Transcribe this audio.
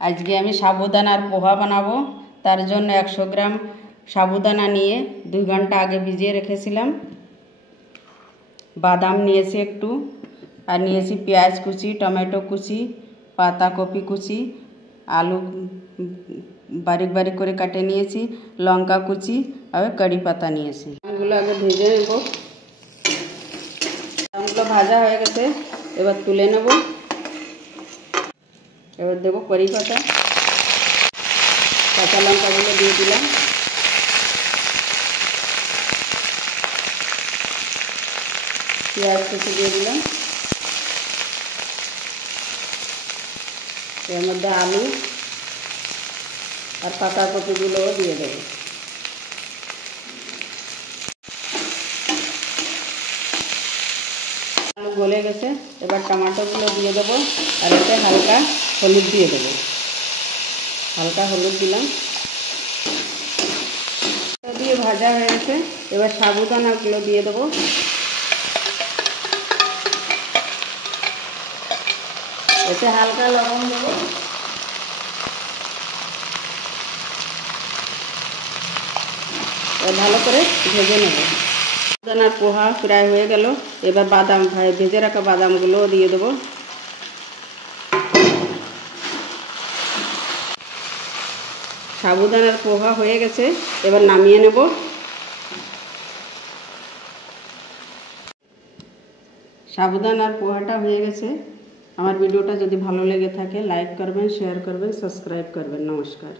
আজকে আমি সাবুদানার পোহা বানাবো। তার জন্য 100 গ্রাম সাবুদানা নিয়ে 2 ঘন্টা আগে ভিজিয়ে রেখেছিলাম। বাদাম নিয়েছি একটু, আর নিয়েছি পেঁয়াজ কুচি, টমেটো কুচি, পাতাকপি কুচি, আলু বারিক বারিক করে কাটে নিয়েছি, লঙ্কা কুচি আর কারি পাতা নিয়েছি। এগুলো আগে ভেজে নেব। বাদামগুলো ভাজা হয়ে গেছে, এবার তুলে নেব। এবার দেবো কারি পাতা, কাঁচা লঙ্কাগুলো দিয়ে দিলাম, পেঁয়াজ কুচি দিয়ে দিলাম, এর মধ্যে আলু আর পাতাকপিগুলোও দিয়ে দেবো। আলু গলে গেছে, এবার টমেটোগুলো দিয়ে দেবো, আর এতে হালকা হলুদ দিয়ে দেবো। হালকা হলুদ দিলাম, দিয়ে ভাজা হয়ে গেছে। এবার সাবুদানাগুলো দিয়ে দেবো। এতে হালকা লবণ দেবো, ভালো করে ভেজে নেব। সাবুদানার পোহা প্রায় হয়ে গেল। এবার বাদাম ভেজে রাখা বাদামগুলো দিয়ে দেবো। সাবুদানার পোহা হয়ে গেছে, এবার নামিয়ে নেব। সাবুদানার পোহাটা হয়ে গেছে। আমার ভিডিওটা যদি ভালো লেগে থাকে লাইক করবেন, শেয়ার করবেন, সাবস্ক্রাইব করবেন। নমস্কার।